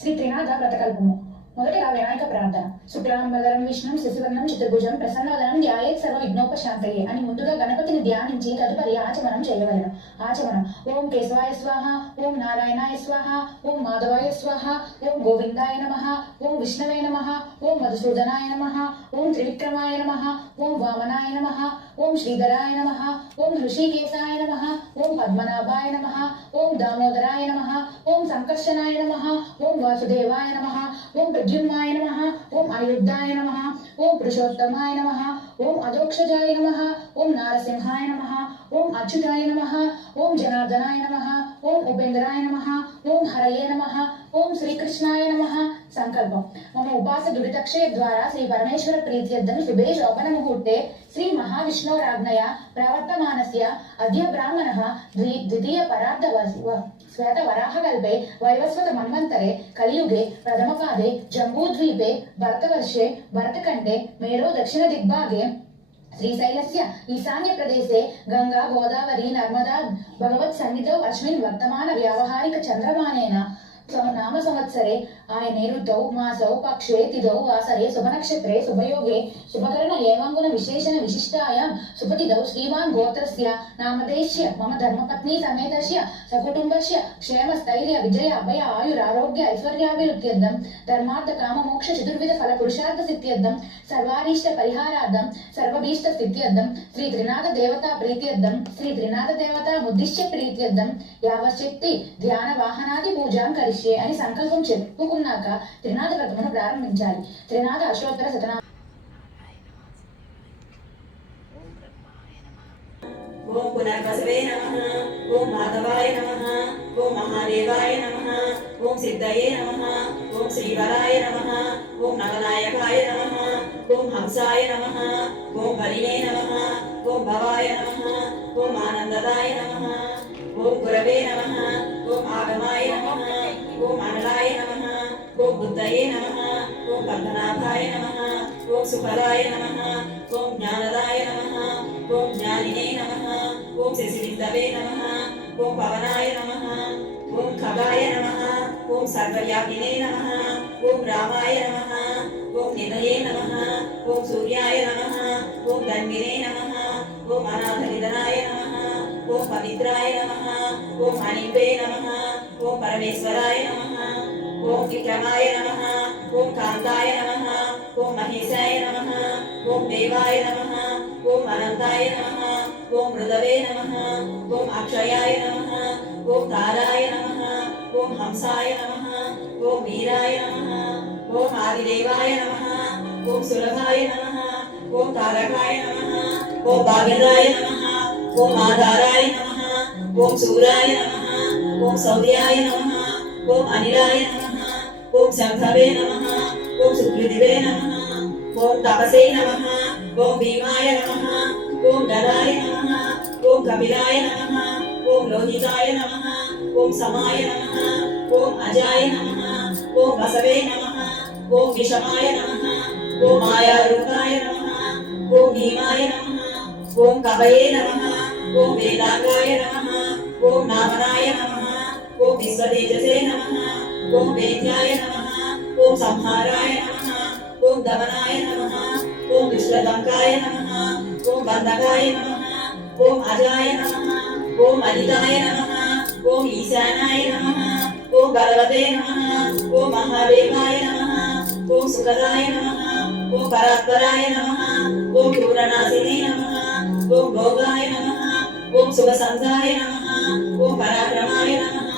శ్రీ త్రినాథ వ్రతకల్పము. మొదటిగా వినాయక ప్రార్థన. శుక్లాంబరధరం విష్ణుం శశివర్ణం చతుర్భుజం ప్రసన్నవదనం ధ్యాయేత్ సర్వ విఘ్నోపశాంతయే అని ముందుగా గణపతిని ధ్యానించి తదుపరి ఆచమనం చేయవలెను. ఆచమనం: ఓం కేశవాయ స్వాహ, ఓం నారాయణాయ స్వాహ, ఓం మాధవాయ స్వాహ, ఓం గోవిందాయ నమః, ఓం విష్ణవే నమః, ఓం మధుసూదనాయ నమః, ఓం త్రివిక్రమాయ నమః, ఓం వామనాయ నమః, ఓం శ్రీధరాయ నమః, ఓం హృషికేశాయ నమః, ఓం పద్మనాభాయ నమః, ఓం దామోదరాయ నమః, ఓం సంకర్షణాయ నమః, ఓం వాసుదేవాయ నమః, ఓం ప్రద్యుమ్నాయ నమః, ఓం అనిరుద్ధాయ నమః, ఓం పురుషోత్తమాయ నమః, ఓం అధోక్షజాయ నమః, ఓం నారసింహాయ నమః, ఓం అచ్యుతాయ నమః, ఓం జనార్దనాయ నమః, ఓం ఉపేంద్రాయ నమః, ఓం హరయే నమః, ఓం శ్రీకృష్ణాయ నమః. సంకల్పం: మమ ఉపాస దురితక్షయ ద్వారా శ్రీ పరమేశ్వర ప్రీత్యర్థం శుభే శోభన ముహూర్తే శ్రీ మహావిష్ణోరాజ్ఞయ ప్రవర్తమానస్య అద్య బ్రాహ్మణః ద్వితీయ పరార్ధవసి శ్వేత వరాహకల్పే వైవస్వత మన్వంతరే కలియుగే ప్రథమపాదే జంబూద్వీపే భరతవర్షే భరతఖండే మేరో దక్షిణ దిగ్భాగే శ్రీశైలస్య ఈశాన్య ప్రదేశే గంగా గోదావరి నర్మదా భగవత్ సన్నిధౌ అస్మిన్ వర్తమాన వ్యావహారిక చంద్రమానేన నామ సంవత్సరే ఆయనే ఋతౌ మాసౌ పక్షే తిథౌ వాసరే శుభనక్షత్రే శుభయోగే శుభకరణ ఏవంగుణ విశేషణ విశిష్టాయాం శుభతిథౌ శ్రీమాన్ గోత్రస్య నామధేయస్య మమ ధర్మపత్ని సమేతస్య సకుటుంబస్య క్షేమ స్థైర్య విజయ అభయ ఆయుర ఆరోగ్య ఐశ్వర్యాభివృద్ధ్యర్థం ధర్మార్థ కామ మోక్ష చతుర్విధ ఫల పురుషార్థ సిద్ధ్యర్థం సర్వారీష్ట పరిహారార్థం సర్వభీష్ట స్థిత్యర్థం శ్రీ త్రినాథ దేవతా ప్రీత్యర్థం శ్రీ త్రినాథ దేవతా ముద్దిశ్య ప్రీత్యర్థం యావశక్తి ధ్యాన వాహనాది పూజాం కరిష్యే అని సంకల్పం చెప్పుకున్నాక త్రినాథ వ్రతమును ప్రారంభించాలి. త్రినాథ అష్టోత్తర శతనా. ఓం పునర్వసవే నమః, ఓం మాధవాయ నమః, ఓం మహాదేవాయ నమః, ఓం సిద్ధయే నమః, ఓం శ్రీవరాయ నమః, ఓం నవనాయకాయ నమః, ఓం హంసాయ నమః, ఓం హరిణే నమః, ఓం భవాయ నమః, ఓం ఆనందదాయ నమః, ఓం గురవే నమః, ఓం ఆగమాయ నమః, ఓం అనలాయ నమః, ఓం బుద్ధయే నమః, ఓం పద్మనాభాయ నమః, ఓం సుఫలాయ నమః, ఓం జ్ఞానదాయ నమః, ఓం జ్ఞానినే నమః, ఓం శశివిందవే నమః, ఓం పవనాయ నమః, ఓం ఖగాయ నమః, ఓం సర్వవ్యాపినే నమః, ఓం రామాయ నమః, ఓం నిధయే నమః, ఓం సూర్యాయ నమః, ఓం ధన్వినే నమః, ఓం అనాథనిధనాయ నమః, ఓం పవిత్రాయ నమః, ఓం మణిపే నమః, ఓం పరమేశ్వరాయ నమః, ఓం విక్రమాయ నమః, ఓం కాంతాయ నమః, ఓం మహేశాయ నమః, ఓం దేవాయ నమః, ఓం అనంతాయ నమః, ఓం మృదవే నమః, ఓం అక్షయాయ నమః, ఓం తారాయ నమః, ఓం హంసాయ నమః, ఓం వీరాయ నమః, ఓం ఆదిదేవాయ నమః, ఓం సులభాయ నమః, ఓం తారకాయ నమః, ఓం భాగదాయ నమః, ఓం ఆధారాయ నమః, ఓం సూరాయ నమః, ఓం సౌర్యాయ నమః, ఓం అనిలాయ నమః, ఓం శంఖవే నమః, ఓం సుకృతివే నమః, ఓం తపసే నమః, ఓం భీమాయ నమః, ఓం గదాయ నమః, ఓం కపిలాయ నమః, ఓం లోహితాయ నమః, ఓం సమాయ నమః, ఓం అజాయ నమః, ఓం వసవే నమః, ఓం విషమాయ నమః, ఓం మాయారూపాయ నమః, ఓం భీమాయ నమః, ఓం కవయే నమః, ఓం వేదాంగాయ నమః, ఓం నామనాయ నమః, ఓం విశ్వతేజసే నమః, ఓం వేద్యాయ నమః, ఓం సంహారాయ నమః, ఓం దమనాయ నమః, ఓం విశ్వదంకాయ నమః, ఓం బంధకాయ నమః, ఓం అజాయ నమః, ఓం అనితాయ నమః, ఓం ఈశానాయ నమః, ఓం బలవతే నమః, ఓం మహాదేవాయ నమః, ఓం సుఖదాయ నమః, ఓం పరాత్పరాయ నమః, ఓం క్రూరనాశినే నమః, ఓం భోగాయ నమః, ఓం శుభసంధాయ నమః, ఓం పరాక్రమాయ నమః,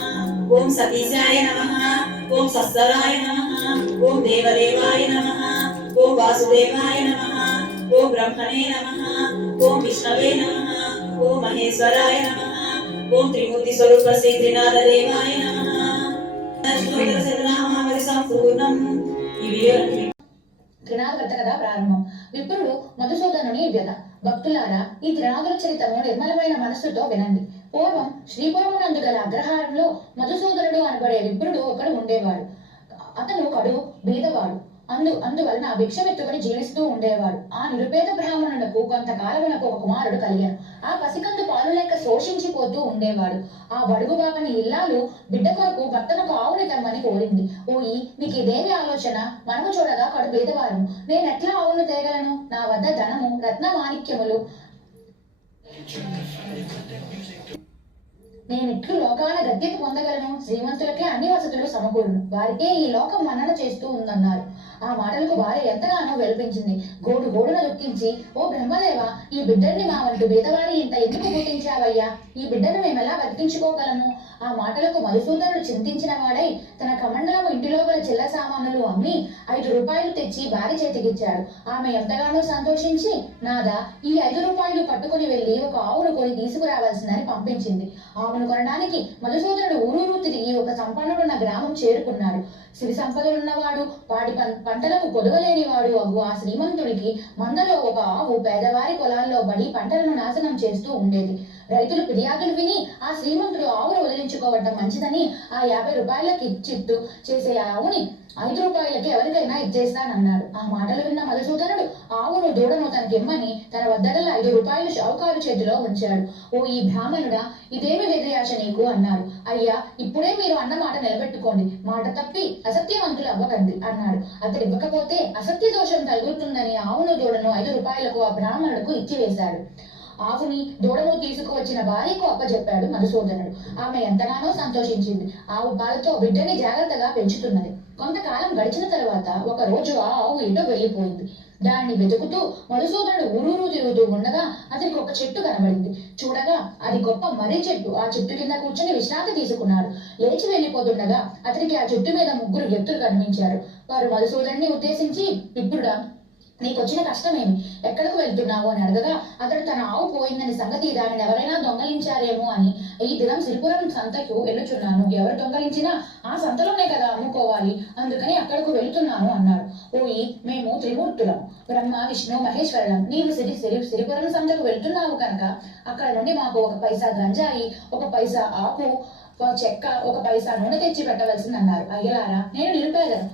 ఓం సతీశాయ నమః, ఓం సస్తరాయ నమః, ఓం దేవదేవాయ నమః, ఓం వాసుదేవాయ నమః, ఓం బ్రహ్మణే నమః, ఓం విష్ణవే నమః, ఓం మహేశ్వరాయ నమః, ఓం త్రిమూర్తి స్వరూప శ్రీ త్రినాథ దేవాయ నమః. సంపూర్ణం. ఈ వీడియో త్రినాథ వ్రత కథ ప్రారంభం. విప్రుడు మధుసూదనుని వ్యధ. భక్తులారా, ఈ త్రినాథుల చరితము నిర్మలమైన మనస్సుతో వినండి. పూర్వం శ్రీపురమునందు గల అగ్రహారంలో మధుసూదనుడు అనబడే విప్రుడు ఒకడు ఉండేవాడు. అతను కడు బీదవాడు. అందువలన భిక్షమెత్తుకుని జీవిస్తూ ఉండేవాడు. ఆ నిరుపేద బ్రాహ్మణులకు కొంతకాలమునకు ఒక కుమారుడు కలిగాను. ఆ పసికందు పాలు లేక శోషించిపోతూ ఉండేవాడు. ఆ బడుగు బాబని ఇల్లాలు బిడ్డ కొరకు భర్తనకు ఆవుని తెమ్మని కోరింది. ఓయి, నీకు ఇదేమి ఆలోచన? మనము చూడగా కడు పేదవారు, నేనెట్లా ఆవును తేగలను? నా వద్ద ధనము రత్న మాణిక్యములు నేనిట్లు లోకాల గద్దెకు పొందగలను. శ్రీమంతులకే అన్ని వసతులు సమకూరును, వారికే ఈ లోకం మన్నన చేస్తూ ఉందన్నారు. ఆ మాటలకు భార్య ఎంతగానో వెలిపించింది. గోడున దుఃఖించి, ఓ బ్రహ్మదేవ, ఈ బిడ్డని మా వంటి బీదవాడి ఇంత ఎందుకు పుట్టించావయ్యా? ఈ బిడ్డను మేమెలా బతికించుకోగలము? ఆ మాటలకు మధుసూదనుడు చింతించిన వాడై తన కమండలము ఇంటిలో గల చిల్ల సామానులు అమ్మి 5 రూపాయలు తెచ్చి భార్య చేతికిచ్చాడు. ఆమె ఎంతగానో సంతోషించి, నాదా, ఈ 5 రూపాయలు పట్టుకుని వెళ్లి ఒక ఆవును కొని తీసుకురావాల్సిందని పంపించింది. ఆవును కొనడానికి మధుసూదనుడు ఊరూరు తిరిగి ఒక సంపన్నుడున్న గ్రామం చేరుకున్నాడు. సిరి సంపదలున్నవాడు, పాడి పంటలకు పొదవలేనివాడు అగు ఆ శ్రీమంతుడికి మందలో ఒక ఆవు పేదవారి పొలాల్లో బడి పంటలను నాశనం చేస్తూ ఉండేది. రైతులు ఫిర్యాదులు విని ఆ శ్రీమంతుడు ఆవును వదిలించుకోవటం మంచిదని ఆ 50 రూపాయలకి చిత్తు చేసే ఆవుని 5 రూపాయలకి ఎవరికైనా ఇచ్చేస్తానన్నాడు. ఆ మాటలు విన్న మధుసూదనుడు ఆవును దూడను తనకిమ్మని తన వద్ద గల 5 రూపాయలు షావుకారు చేతిలో ఉంచాడు. ఓ ఈ బ్రాహ్మణుడా, ఇదేమి వెర్రియాశ నీకు అన్నాడు. అయ్యా, ఇప్పుడే మీరు అన్న మాట నిలబెట్టుకోండి, మాట తప్పి అసత్యవంతులు అవ్వకండి అన్నాడు. అతడు ఇవ్వకపోతే అసత్య దోషం తగులుతుందని ఆవును దూడను 5 రూపాయలకు ఆ బ్రాహ్మణుడికి ఇచ్చివేశాడు. ఆవుని దూడను తీసుకువచ్చిన భార్యకు అప్పచెప్పాడు మధుసూదనుడు. ఆమె ఎంతగానో సంతోషించింది. ఆవు పాలతో బిడ్డని జాగ్రత్తగా పెంచుతున్నది. కొంతకాలం గడిచిన తరువాత ఒక రోజు ఆ ఆవు ఎటో వెళ్లిపోయింది. దాన్ని వెతుకుతూ మధుసూదనుడు ఊరూరు తిరుగుతూ ఉండగా అతనికి ఒక చెట్టు కనబడింది. చూడగా అది గొప్ప మర్రి చెట్టు. ఆ చెట్టు కింద కూర్చొని విశ్రాంతి తీసుకున్నాడు. లేచి వెళ్లిపోతుండగా అతనికి ఆ చెట్టు మీద 3 వ్యక్తులు కనిపించారు. వారు మధుసూదనుని ఉద్దేశించి, విప్రుడా, నీకొచ్చిన కష్టమేమి? ఎక్కడికి వెళ్తున్నావు అని అడగగా అతడు తన ఆవు పోయిందని సంగతి, దానిని ఎవరైనా దొంగలించారేమో అని ఈ దినం సిరిపురం సంతకు వెళ్ళుచున్నాను. ఎవరు దొంగలించినా ఆ సంతలోనే కదా అమ్ముకోవాలి, అందుకని అక్కడకు వెళుతున్నాను అన్నాడు. ఓయి, మేము త్రిమూర్తులం, బ్రహ్మ విష్ణు మహేశ్వరులం. నీవు సిరిపురం సంతకు వెళ్తున్నావు కనుక అక్కడ నుండి మాకు 1 పైసా గంజాయి, 1 పైసా ఆకు చెక్క, 1 పైసా నూనె తెచ్చి పెట్టవలసింది అన్నారు. అయ్యలారా, నేను నిరుపేదను,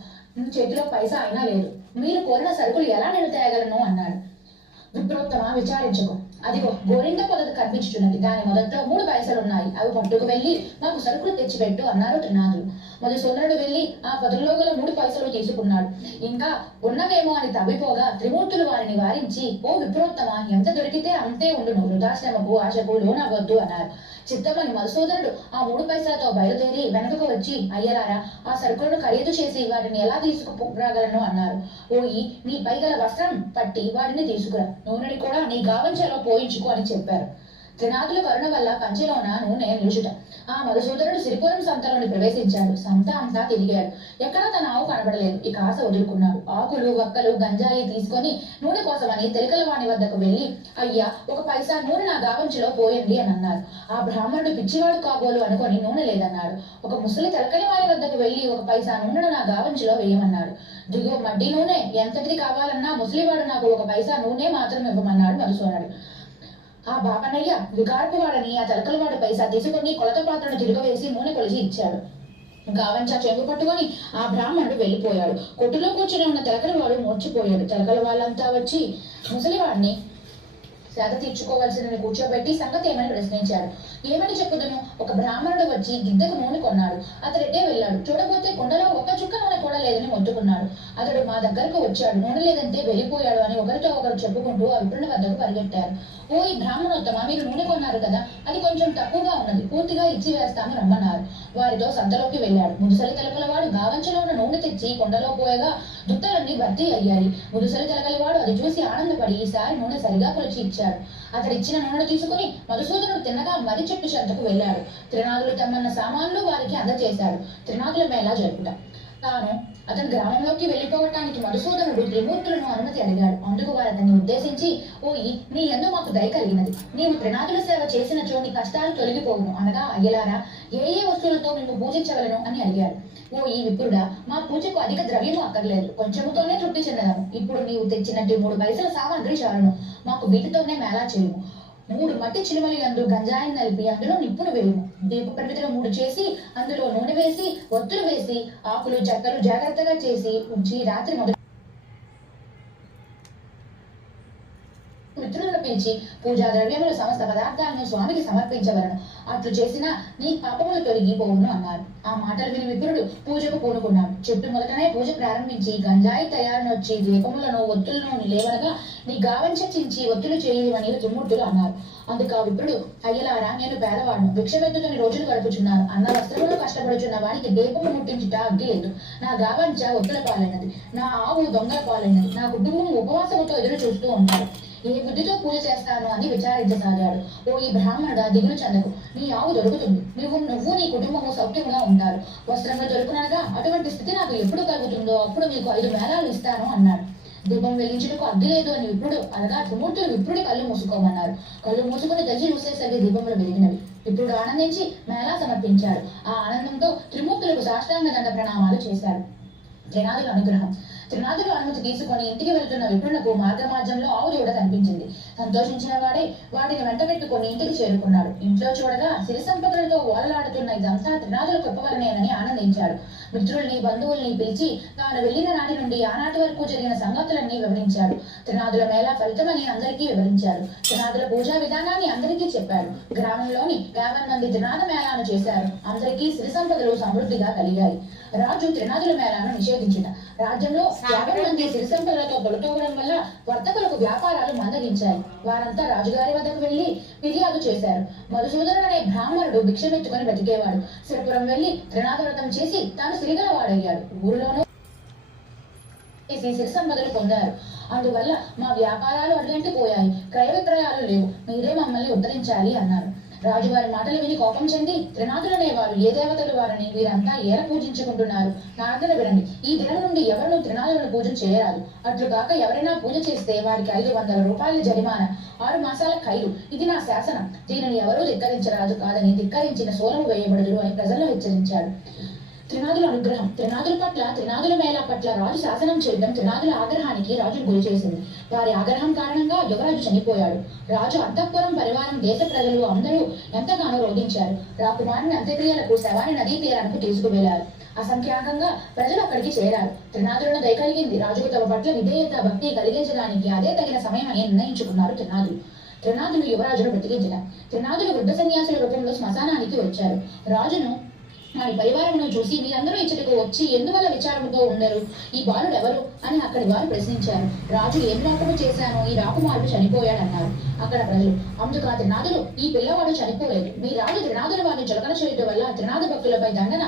చేతిలో పైసా అయినా లేదు, మీరు కోరిన సరుకులు ఎలా నేను తేగలను అన్నాడు. విప్రోత్తమ, విచారించుకో, అదిగో గోరింట పొదలు కనిపించుతున్నది, దాని మొదట్లో 3 పైసలున్నాయి, అవి పట్టుకు వెళ్ళి మాకు సరుకులు తెచ్చిపెట్టు అన్నారు త్రినాథులు. మధుసూదనుడు వెళ్ళి ఆ పొదల్లో గల 3 పైసలు తీసుకున్నాడు. ఇంకా ఉన్నవేమో అని తవ్విపోగా త్రిమూర్తులు వారిని వారించి, ఓ విప్రోత్తమ, ఎంత దొరికితే అంతే ఉండును, వృధాశ్రమకు ఆశకు లోనవ్వద్దు అన్నారు. చిత్తమని మధుసూదనుడు ఆ 3 పైసలతో బయలుదేరి వెనుకకు వచ్చి, అయ్యలారా, ఆ సరుకులను ఖరీదు చేసి వాటిని ఎలా తీసుకురాగలను అన్నారు. ఓయి, నీ పై గల వస్త్రం పట్టి వాటిని తీసుకురా, నూనెని కూడా నీ గావంచలో పోయించుకో అని చెప్పారు. త్రినాథుల కరుణ వల్ల కంచెలోన నూనె నిలుచుట. ఆ మధుసూదనుడు సిరిపురం సంతలోని ప్రవేశించాడు. సంత అంతా తిరిగాడు. ఎక్కడా తన ఆవు కనబడలేదు. ఇక ఆశ వదులుకున్నాడు. ఆకులు, వక్కలు, గంజాయి తీసుకొని నూనె కోసమని తెలకల వాణి వద్దకు వెళ్లి, అయ్యా, 1 పైసా నూనె నా గావంచులో పోయండి అని అన్నారు. ఆ బ్రాహ్మణుడు పిచ్చివాడు కాబోలు అనుకొని నూనె లేదన్నాడు. ఒక ముసలి తెలకలి వారి వద్దకు వెళ్లి 1 పైసా నూనెను నా గావంచులో వేయమన్నాడు. దిగో మడ్డి నూనె ఎంతటిది కావాలన్నా ముసలివాడు నాకు 1 పైసా నూనె మాత్రం ఇవ్వమన్నాడు మధుసూదనుడు. ఆ బాపనయ్య వికారపు వాడని ఆ తెలకలవాడు పైసా తీసుకుని కొలత పాత్రను తిరగవేసి నూనె కొలిచి ఇచ్చాడు. గావంచా చెంగు పట్టుకొని ఆ బ్రాహ్మణుడు వెళ్లిపోయాడు. కొట్టులో కూర్చొని ఉన్న తెలకలవాడు మూర్చిపోయాడు. తెలకల వాళ్ళంతా వచ్చి ముసలివాడిని సేద తీర్చుకోవాల్సిందని కూర్చోబెట్టి సంగతి ఏమని ప్రశ్నించాడు. ఏమని చెప్పుదును? ఒక బ్రాహ్మణుడు వచ్చి గిద్దకు నూనె కొన్నాడు. అతడెట్టే వెళ్ళాడు. చూడబోతే కుండలో 1 చుక్క నూనె కూడా లేదని మొత్తుకున్నాడు. అతడు మా దగ్గరకు వచ్చాడు, నూనె లేదంటే వెళ్ళిపోయాడు అని ఒకరితో ఒకరు చెప్పుకుంటూ ఆ విప్రుని వద్దకు పరిగెట్టారు. ఓ ఈ బ్రాహ్మణోత్తమ, మీరు నూనె కొన్నారు కదా, అది కొంచెం తక్కువగా ఉన్నది, పూర్తిగా ఇచ్చి వేస్తాము రమ్మన్నారు. వారితో సంతలోకి వెళ్ళాడు. ముదుసలి తెలకలవాడు గావంచలో ఉన్న నూనె తెచ్చి కొండలో పోయగా దుత్తలన్నీ భర్తీ అయ్యాయి. ముదుసలి తెలకలవాడు అది చూసి ఆనందపడి ఈసారి నూనె సరిగా కొలిచి ఇచ్చాడు. అతడు ఇచ్చిన నూనె తీసుకుని మధుసూదనుడు తిన్నగా మర్రి చెట్టు చెంతకు వెళ్ళాడు. త్రినాథులు తెమ్మన్న సామాన్లు వారికి అందజేశాడు. త్రినాథుల మేళా జరుపుట. తాను అతని గ్రామంలోకి వెళ్లిపోవటానికి మధుసూదనుడు త్రిమూర్తులను అనుమతి అడిగాడు. అందుకు వారు అతన్ని ఉద్దేశించి, ఓయి, నీ యందు మాకు దయ కలిగినది, నీవు త్రినాథుల సేవ చేసినచో నీ కష్టాలు తొలగిపోవును, అనగా అయ్యలారా, ఏ వస్తువులతో మేము పూజించవలను అని అడిగాడు. ఓ ఈ విప్రుడా, మా పూజకు అధిక ద్రవ్యము అక్కర్లేదు, కొంచెముతోనే తృప్తి చెందదాము. ఇప్పుడు నీవు తెచ్చినట్టు 3 పైసల సామాగ్రి చాలును, మాకు వీటితోనే మేళా చేయము. 3 మట్టి చిలుమలి యందు గంజాయిని నలిపి అందులో నిప్పును వేయుము. దీప ప్రమిదలు 3 చేసి అందులో నూనె వేసి ఒత్తులు వేసి ఆకులు, చెక్కలు జాగ్రత్తగా చేసి ఉంచి రాత్రి మొదలు పిలిచి పూజా ద్రవ్యములు సమస్త పదార్థాలను స్వామికి సమర్పించవలను. అట్లు చేసిన నీ పాపములు తొలగిపోవును అన్నారు. ఆ మాటలు విని విప్రుడు పూజకు పూనుకున్నాడు. చెట్టు మొదటనే పూజ ప్రారంభించి గంజాయి తయారునొచ్చి దీపములను ఒత్తులను లేవనగా నీ గావంచ చించి ఒత్తులు చేయమని త్రిమూర్తులు అన్నారు. అందుకు ఆ విప్రుడు, అయ్యలారా, నేను పేదవాడును, భిక్షమెత్తుకొని రోజులు గడుపుచున్నాను. అన్న వస్త్రములు కష్టపడుచున్న వానికి దీపము ముట్టించుట అగ్గి లేదు. నా గావంచ ఒత్తుల పాలైనది, నా ఆవు దొంగల పాలైనది, నా కుటుంబం ఉపవాసముతో ఎదురు చూస్తూ ఉంటారు. ఏ బుద్ధితో పూజ చేస్తాను అని విచారించసాగాడు. ఓ ఈ బ్రాహ్మణుడా, దిగులు చెందకు, నీ ఆవు దొరుకుతుంది. నువ్వు నీ కుటుంబము సౌఖ్యంగా ఉంటారు. వస్త్రంగా దొరుకునగా అటువంటి స్థితి నాకు ఎప్పుడు కలుగుతుందో అప్పుడు మీకు 5 మేళాలు ఇస్తాను అన్నాడు. దీపం వెలిగించుటకు అగ్గి లేదు అని విప్రుడు అనగా త్రిమూర్తులు విప్రుడి కళ్ళు మూసుకోమన్నారు. కళ్ళు మూసుకుని తెచ్చి చూసేసరికి దీపములు వెలిగినవి. విప్రుడు ఆనందించి మేళా సమర్పించాడు. ఆ ఆనందంతో త్రిమూర్తులకు సాష్టాంగ దండ ప్రణామాలు చేశాడు. త్రినాథుల అనుగ్రహం. త్రినాథులు అనుమతి తీసుకొని ఇంటికి వెళ్తున్న విప్రులకు మార్గమార్గంలో ఆవు దూడ కనిపించింది. సంతోషించిన వాడే వాటిని వెంట పెట్టుకుని ఇంటికి చేరుకున్నాడు. ఇంట్లో చూడగా సిరి సంపదలతో ఓలలాడుతున్న ఇదంతా త్రినాథుల కృపవలనేనని ఆనందించాడు. మిత్రుల్ని బంధువుల్ని పిలిచి తాను వెళ్లిన నాటి నుండి ఆనాటి వరకు జరిగిన సంగతులన్నీ వివరించాడు. త్రినాథుల మేళ ఫలితమని అందరికీ వివరించాడు. త్రినాథుల పూజా విధానాన్ని అందరికీ చెప్పాడు. గ్రామంలోని 50 మంది త్రినాథ మేళాను చేశారు. అందరికీ సిరి సంపదలు సమృద్ధిగా కలిగాయి. రాజు త్రినాథుల మేళాను నిషేధించిన రాజ్యంలో 50 మంది సిరి సంపదలతో తొలతోవడం వల్ల వర్తకులకు వ్యాపారాలు మందగించాయి. వారంతా రాజుగారి వద్దకు వెళ్లి ఫిర్యాదు చేశారు. మధుసూదనుడు అనే బ్రాహ్మణుడు భిక్షమెత్తుకొని బతికేవాడు. సిరిపురం వెళ్లి త్రినాథ వ్రతం చేసి తాను సిరిగల వాడయ్యాడు. ఊరిలోనూ సిరి సంపదలు పొందారు. అందువల్ల మా వ్యాపారాలు అడ్డంటిపోయాయి. క్రయ విక్రయాలు లేవు. మీరే మమ్మల్ని ఉద్ధరించాలి అన్నారు. రాజువారి మాటలు విని కోపం చెంది త్రినాథులనే వారు ఏ దేవతలు వారని వీరంతా ఏల పూజించుకుంటున్నారు. నా ఆజ్ఞ వినండి. ఈ దినం నుండి ఎవరు త్రినాథులను పూజ చేయరాదు. అట్లు కాక ఎవరైనా పూజ చేస్తే వారికి 500 రూపాయల జరిమానా, 6 మాసాల ఖైదు. ఇది నా శాసనం. దీనిని ఎవరూ ధిక్కరించరాదు. కాదని ధిక్కరించిన సోలము వేయబడదు అని ప్రజలను హెచ్చరించాడు. త్రినాథుల అనుగ్రహం. త్రినాథుల పట్ల, త్రినాథుల మేళ పట్ల రాజు శాసనం చేయడం త్రినాథుల ఆగ్రహానికి రాజును గురి చేసింది. వారి ఆగ్రహం కారణంగా యువరాజు చనిపోయాడు. రాజు అంతఃపురం, పరివారం, దేశ ప్రజలు అందరూ ఎంతగానో రోధించారు. రాకుమారుని అంత్యక్రియలకు శవాన్ని నదీ తీరానికి తీసుకువెళ్లారు. అసంఖ్యాకంగా ప్రజలు అక్కడికి చేరారు. త్రినాథులను దయ కలిగింది. రాజుకు తమ పట్ల విధేయత, భక్తి కలిగించడానికి అదే తగిన సమయం అని నిర్ణయించుకున్నారు త్రినాథులు. త్రినాథులు యువరాజును బ్రతికించారు. త్రినాథులు వృద్ధ సన్యాసుల రూపంలో శ్మశానానికి వచ్చారు. రాజును వారి పరివారమును చూసి, మీరందరూ ఇచ్చటకు వచ్చి ఎందువల్ల విచారముతో ఉండరు? ఈ బాలుడు ఎవరు అని అక్కడి వారు ప్రశ్నించారు. రాజు ఏం లోపము చేశానో ఈ రాకుమారుడు చనిపోయాడన్నారు. అక్కడ ప్రజలు, అందుకు ఆ త్రినాథులు, ఈ పిల్లవాడు చనిపోలేదు. మీ రాజు త్రినాథుల వారిని చులకన చేయటం వల్ల, త్రినాథ భక్తులపై దండన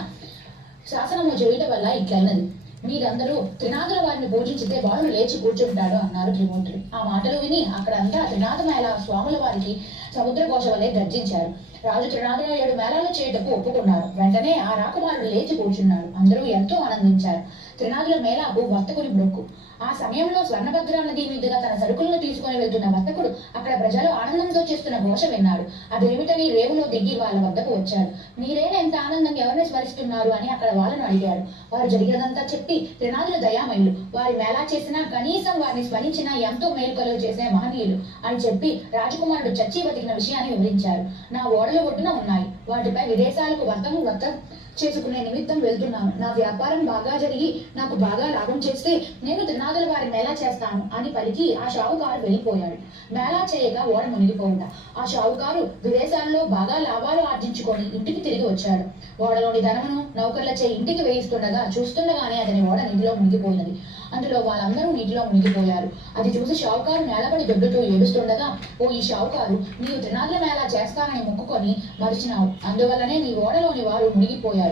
శాసనము చేయటం వల్ల ఇట్లయినది. మీరందరూ త్రినాథుల వారిని పూజించితే బాలుడు లేచి కూర్చుంటాడు అన్నారు త్రిమూర్తులు. ఆ మాటలు విని అక్కడంతా త్రినాథ మేళ స్వాముల వారికి సముద్ర ఘోష వలె గర్జించారు. రాజు త్రినాథుల 7 మేళాలు చేయటకు ఒప్పుకున్నారు. వెంటనే ఆ రాకుమారుడు లేచి కూర్చున్నాడు. అందరూ ఎంతో ఆనందించారు. త్రినాథుల మేళాకు వర్తకుని బ్రొక్కు. ఆ సమయంలో స్వర్ణభద్ర నది మీదుగా తన సరుకులను తీసుకుని వెళ్తున్న వర్తకుడు అక్కడ ప్రజలు ఆనందంతో చేస్తున్న ఘోష విన్నాడు. అదేమిటని రేవులో దిగి వాళ్ళ వద్దకు వచ్చాడు. మీరేనా ఎంత ఆనందం, ఎవరిని స్మరిస్తున్నారు అని అక్కడ వాళ్ళను అడిగాడు. వారు జరిగినదంతా చెప్పి, త్రినాథుల దయామయులు, వారి మేళా చేసినా కనీసం వారిని స్మరించినా ఎంతో మేలుకలుగు చేసే మహనీయులు అని చెప్పి రాజకుమారుడు చచ్చి బతికిన విషయాన్ని వివరించారు. నా ఓడలు ఒడ్డున ఉన్నాయి. వాటిపై విదేశాలకు వర్తం చేసుకునే నిమిత్తం వెళ్తున్నాను. నా వ్యాపారం బాగా జరిగి నాకు బాగా లాభం చేస్తే నేను త్రినాథుల వారి మేళా చేస్తాను అని పలికి ఆ షావుకారు వెళ్ళిపోయాడు. మేళా చేయగా ఓడ మునిగిపోవుట. ఆ షావుకారు విదేశాల్లో బాగా లాభాలు ఆర్జించుకొని ఇంటికి తిరిగి వచ్చాడు. ఓడలోని ధనమును నౌకర్లచే ఇంటికి వేయిస్తుండగా చూస్తుండగానే అతని ఓడ నీటిలో మునిగిపోయినది. అందులో వాళ్ళందరూ నీటిలో మునిగిపోయారు. అది చూసి షావుకారు నేలపడి దొడ్డుతూ ఏడుస్తుండగా, ఓ ఈ షావుకారు, నీవు త్రినాథుల మేళా చేస్తానని మొక్కుకొని మరిచినావు. అందువల్లనే నీ ఓడలోని వారు మునిగిపోయారు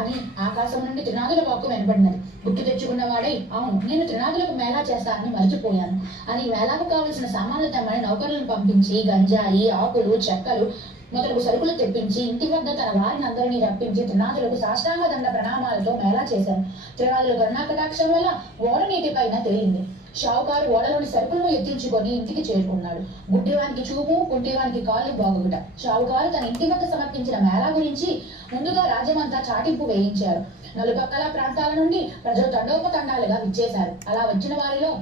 అని ఆకాశం నుండి త్రినాథుల వాక్కు వినపడినది. గుర్తు తెచ్చుకున్నవాడై, అవును, నేను త్రినాథులకు మేళా చేస్తానని మరిచిపోయాను అని మేళాకు కావలసిన సామాన్లు తెమ్మని నౌకర్లను పంపించి గంజాయి, ఆకులు, చెక్కలు మొదలగు సరుకులు తెప్పించి ఇంటి వద్ద తన వారిని అందరినీ రప్పించి త్రినాథులకు సాష్టాంగ దండ ప్రణామాలతో మేళా చేశాను. త్రినాథుల కరుణాకటాక్షం వల్ల ఓడ నీటి పైన తేలింది. షావుకారు ఓడలోని సరుకులను ఎత్తించుకొని ఇంటికి చేరుకున్నాడు. గుడ్డివానికి చూపు, కుంటివానికి కాళ్ళు బాగుట. షావుకారు తన ఇంటి వద్ద సమర్పించిన మేళా గురించి ముందుగా రాజ్యమంతా చాటింపు వేయించారు. నలుపక్కల ప్రాంతాల నుండి ప్రజలు తండోపతండాలుగా విచ్చేశారు. అలా వచ్చిన వారిలో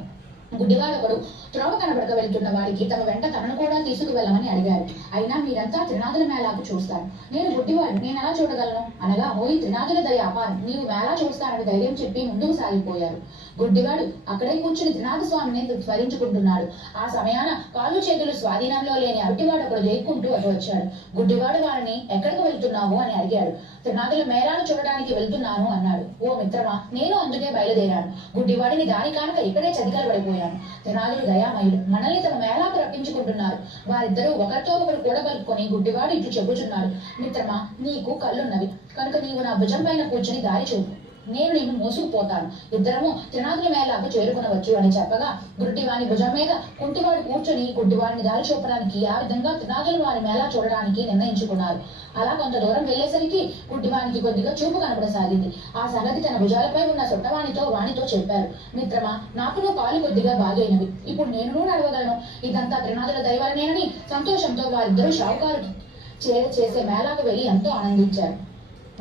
గుడ్డివాడొకడు త్రోవ కనబడక వెళ్తున్న వారికి తమ వెంట తనను కూడా తీసుకువెళ్ళమని అడిగారు. అయినా మీరంతా త్రినాథుల మేళాకు చూస్తారు, నేను గుడ్డివాడు, నేను ఎలా చూడగలను అనగా, ఓయి త్రినాథుల దయ అపారం, నీవు మేళా చూస్తానని ధైర్యం చెప్పి ముందుకు సాగిపోయారు. గుడ్డివాడు అక్కడే కూర్చుని త్రినాథ స్వామిని స్మరించుకుంటున్నాడు. ఆ సమయాన కాళ్ళు చేతులు స్వాధీనంలో లేని అరటివాడు ఒకడు జైక్కుంటూ అటు వచ్చాడు. గుడ్డివాడు వారిని ఎక్కడికి వెళ్తున్నావు అని అడిగాడు. త్రినాథుల మేళాను చూడడానికి వెళ్తున్నాను అన్నాడు. ఓ మిత్రమా, నేను అందుకే బయలుదేరాను. గుడ్డివాడిని దాని కానుక ఇక్కడే చతికలు పడిపోయాను. త్రినాథులు దయామయుడు, మనల్ని తమ మేళాకు రప్పించుకుంటున్నారు. వారిద్దరూ ఒకరితో ఒకరు కూడబలుకొని గుడ్డివాడు ఇటు చెబుతున్నాడు. మిత్రమా, నీకు కళ్ళున్నవి కనుక నీవు నా భుజం పైన కూర్చుని దారి చూపు, నేను నిన్ను మోసుకుపోతాను. ఇద్దరము త్రినాథుల మేళాకు చేరుకునవచ్చు అని చెప్పగా గుడ్డివాని భుజం మీద కుంటివాడు కూర్చొని గుడ్డివాడిని దారి చూపడానికి ఆ విధంగా త్రినాథుల వారి మేళా చూడడానికి నిర్ణయించుకున్నారు. అలా కొంత దూరం వెళ్లేసరికి గుడ్డివానికి కొద్దిగా చూపు కనపడసాగింది. ఆ సంగతి తన భుజాలపై ఉన్న సొట్టవానితో వానితో చెప్పారు. మిత్రమా, నాకు నువ్వు కాలు కొద్దిగా బాగైనవి, ఇప్పుడు నేను నడవగలను. ఇదంతా త్రినాథుల దైవాలనేనని సంతోషంతో వారిద్దరూ షావుకారు చేసే మేళాకు వెళ్లి ఎంతో ఆనందించారు.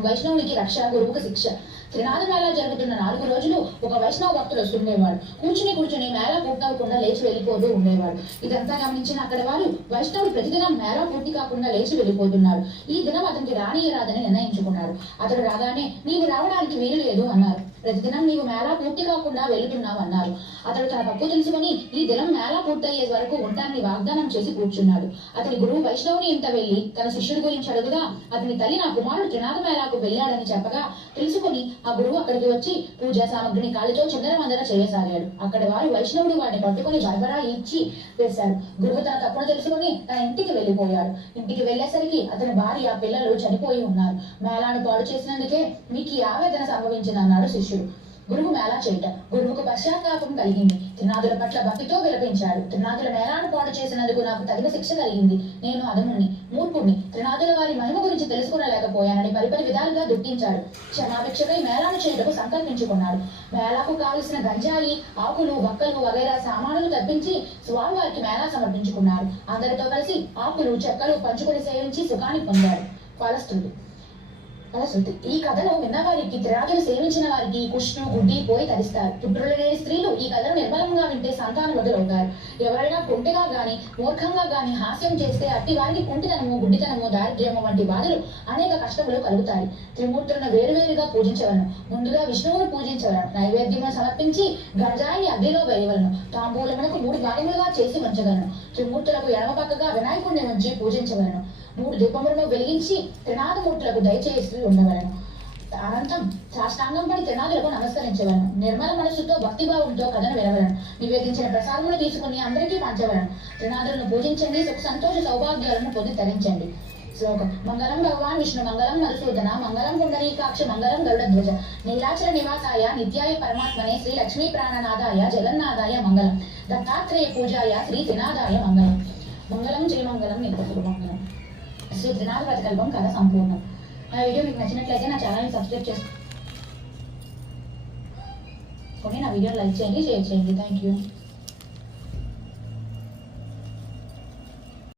వైష్ణవునికి రక్ష, గురువుకు శిక్ష. త్రినాథ మేళా జరుగుతున్న 4 రోజులు ఒక వైష్ణవ భక్తుడు వస్తుండేవాడు. కూర్చుని మేళా పూర్తవకుండా లేచి వెళ్ళిపోతూ ఉండేవాడు. ఇదంతా గమనించిన అక్కడ వారు వైష్ణవుడు ప్రతిదినం మేళా పూర్తి కాకుండా లేచి వెళ్ళిపోతున్నాడు. ఈ దినం అతనికి రానియరాదని నిర్ణయించుకున్నాడు. అతడు రాగానే నీవు రావడానికి వీలు లేదు అన్నారు. ప్రతిదినం నీవు మేళా పూర్తి కాకుండా వెళుతున్నావు అన్నారు. అతడు తన తప్పు తెలుసుకుని ఈ దినం మేళా పూర్తయ్యే వరకు ఉంటానని వాగ్దానం చేసి కూర్చున్నాడు. అతని గురువు వైష్ణవుని ఇంత వెళ్లి తన శిష్యుడి గురించి అడుగుగా అతని తల్లి నా కుమారుడు త్రినాథ మేళాకు వెళ్ళాడని చెప్పగా తెలుసుకుని ఆ గురువు అక్కడికి వచ్చి పూజా సామగ్రిని కాలితో చిందరవందర చేయసాగాడు. అక్కడ వారు వైష్ణవుడు వాడిని పట్టుకుని బర్బరా ఇచ్చి వేశాడు. గురువు తన తప్పును తెలుసుకుని తన ఇంటికి వెళ్ళిపోయాడు. ఇంటికి వెళ్లేసరికి అతని భార్య, పిల్లలు చనిపోయి ఉన్నారు. మేళాను పాడు చేసినందుకే మీకు ఈ ఆవేదన సంభవించిందన్నాడు శిష్యుడు. గురువు మేళా చేయట. గురువుకు పశ్చాత్తాపం కలిగింది. త్రినాథుల పట్ల భక్తితో విలపించాడు. త్రినాథుల మేళాను పాడు చేసినందుకు నాకు తగిన శిక్ష కలిగింది. నేను అదముని, మూర్ఖుణ్ణి, త్రినాథుల వారి మహిమ గురించి తెలుసుకునలేకపోయానని పరిపరి విధాలుగా దుఃఖించాడు. క్షమాభిక్షకై మేళాను చేయటకు సంకల్పించుకున్నాడు. మేళాకు కావలసిన గంజాయి, ఆకులు, వక్కలు వగైరా సామానులు తప్పించి స్వామివారికి మేళా సమర్పించుకున్నాడు. అందరితో కలిసి ఆకులు, చెక్కలు పంచుకొని సేవించి సుఖాన్ని పొందాడు. ఫలశ్రుతి. ఈ కథను విన్నవారికి, త్రినాథులు సేవించిన వారికి కుష్టు, గుడ్డి పోయి తరిస్తారు. పుత్రులు లేని స్త్రీలు ఈ కథను నిర్మలంగా వింటే సంతానవతులవుతారు. ఎవరైనా కుంటిగా గాని, మూర్ఖంగా గాని హాస్యం చేస్తే అట్టి వారికి కుంటితనము, గుడ్డితనము, దారిద్ర్యము వంటి బాధలు, అనేక కష్టములు కలుగుతాయి. త్రిమూర్తులను వేరువేరుగా పూజించవలను. ముందుగా విష్ణువును పూజించవలను. నైవేద్యమును సమర్పించి గంజాయిని అగ్నిలో వేయవలను. తాంబూలమునకు 3 భాగములుగా చేసి ఉంచగలను. త్రిమూర్తులకు ఎడమ పక్కగా వినాయకుడిని ఉంచి పూజించవలను. 3 దీపములను వెలిగించి త్రినాథమూర్తులకు దయచేసి ఉండవలను. అనంతం సాష్టాంగం పడి త్రినాథులకు నమస్కరించవలను. నిర్మల మనస్సుతో భక్తిభావంతో కథను వినవలను. నివేదించిన ప్రసాదమును తీసుకుని అందరికీ పంచవలను. త్రినాథులను పూజించండి, సుఖ సంతోష సౌభాగ్యాలను పొంది తరించండి. శ్లోకం. మంగళం భగవాన్ విష్ణు, మంగళం మధుసూదన, మంగళం పుండరీకాక్ష, మంగళం గరుడధ్వజ, నీలాచల నివాసాయ నిత్యాయ పరమాత్మనే శ్రీ లక్ష్మీ ప్రాణనాదాయ జగన్నాథాయ మంగళం, దత్తాత్రేయ పూజాయ శ్రీ త్రినాథాయ మంగళం. మంగళం శ్రీమంగళం నిత్య మంగళం. శ్రీ త్రినాథ వ్రతకల్పం కథ సంపూర్ణం. నా వీడియో మీకు నచ్చినట్లయితే నా ఛానల్ని సబ్స్క్రైబ్ చేసుకొని నా వీడియోని లైక్ చేయండి, షేర్ చేయండి. Thank you.